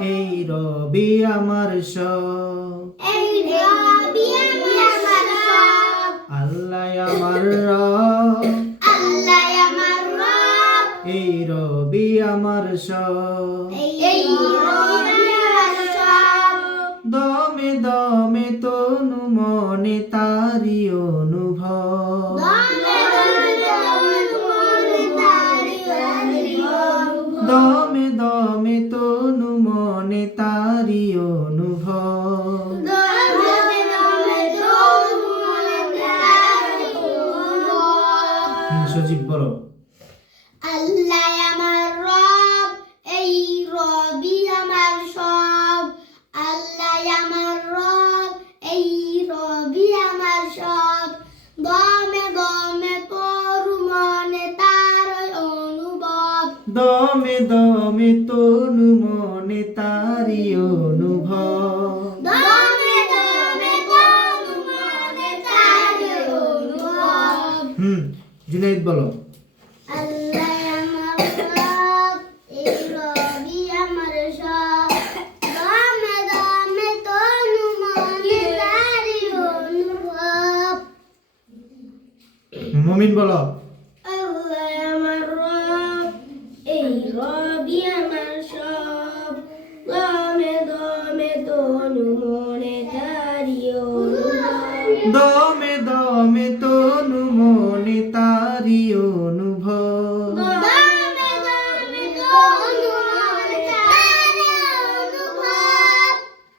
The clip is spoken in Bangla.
এই রবি আমার সব, এই রবি আমার সব, আল্লাহ আমার রব, আল্লাহ আমার রব, এই রবি আমার সব, এই রবি আমার সব, দমে দমে তনু মনে তারি অনুভব, দমে দমে তনু মনে তারি অনুভব। সজীব বলো। আল্লাহ আমার রব, এই রবি আমার সব, আল্লাহ আমার রব, এই রবি আমার সব, দমে দমে তোর মনে তার অনুভব, দমে দমে তনু মনে তারি অনুভব। দমে দমে তোর মনে তার অনুভব। জুনাইদ বলো। আল্লাহ আমার রব, এই রবি আমার সব, দমে দমে তনু মনে তারি অনুভব। মুমিন বলো।